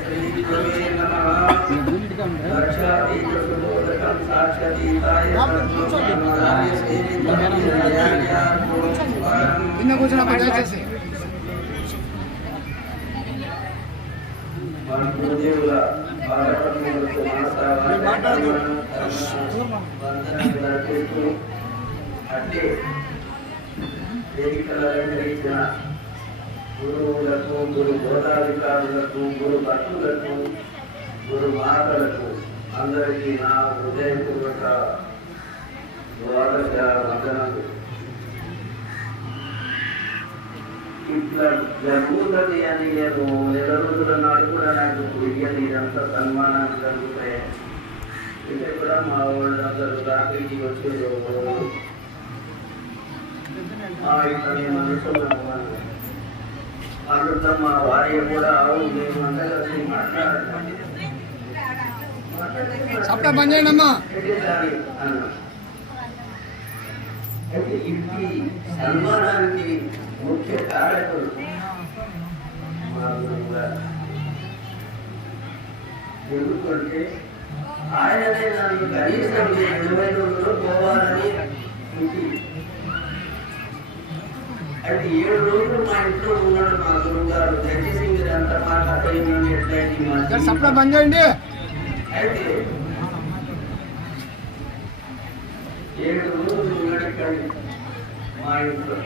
శ్రీగురవే నమః దక్షాదీపసుబోధకం సాక్షాదీతాయ సర్వోత్తమాయ శ్రీవిద్యాయ కింద కూర్చున్న గురువులకు గురు బోధాధికారులకు గురు భక్తులకు గురు మాతలకు అందరికీ నా హృదయపూర్వక ద్వాదశ వందనలు ఇట్లా జరుగుతుంది అని నేను నెల రోజుల నాడు కూడా నాకు తెలియని ఇదంతా సన్మానాలు జరుగుతాయి ఇది కూడా మా వాళ్ళందరూ రాత్రికి వచ్చేది. ఇతని మనసులో మా భార్య కూడా అవును కలిసి మాట్లాడాలి బంద్ చేయండి అమ్మా. ఇది సన్మానానికి ముఖ్య కారకులు ఎందుకంటే ఆయననే నన్ను కనీసం ఇరవై రోజులు పోవాలని అయితే ఏడు రోజులు మా ఇంట్లో ఉన్నాడు మా గురువు గారు దయచేసి మీరు అంతా మాట్లాడేయండి ఎట్లయింది చప్పట బంద్ చేయండి అయితే ఏడు రోజులు ఉన్నాడు ఇక్కడ మా ఇంట్లో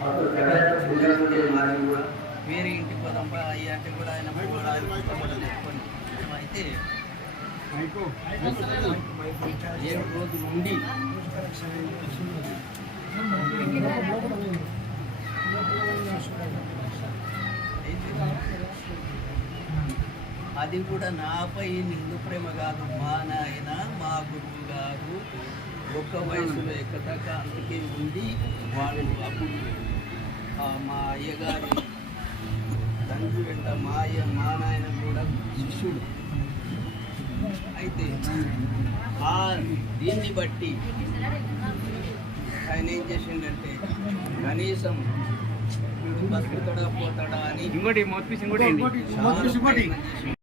అప్పుడు కళ్యాణ పుణ్యం ఉండేది మాది కూడా వేరే ఇంటికి పోదాం బా అయ్యి అంటే కూడా ఆయన అయితే ఏడు రోజులు ఉండి అది కూడా నాపై నిండు ప్రేమ కాదు మా నాయన మా గురువు గారు. ఒక్క వయసులో ఎక్కదాకా అందుకే ఉండి వాళ్ళు అప్పుడు మా అయ్యగారు తండ్రి వెంట మా అయ్య మా నాయన కూడా శిష్యుడు. అయితే దీన్ని బట్టి ఆయన ఏం చేసిండంటే కనీసం బతుకుతాడా పోతాడా అని ఇంకోటి మౌత్ పీస్ ఇంకోటి చాలా ప్రయత్నం చేసిండు.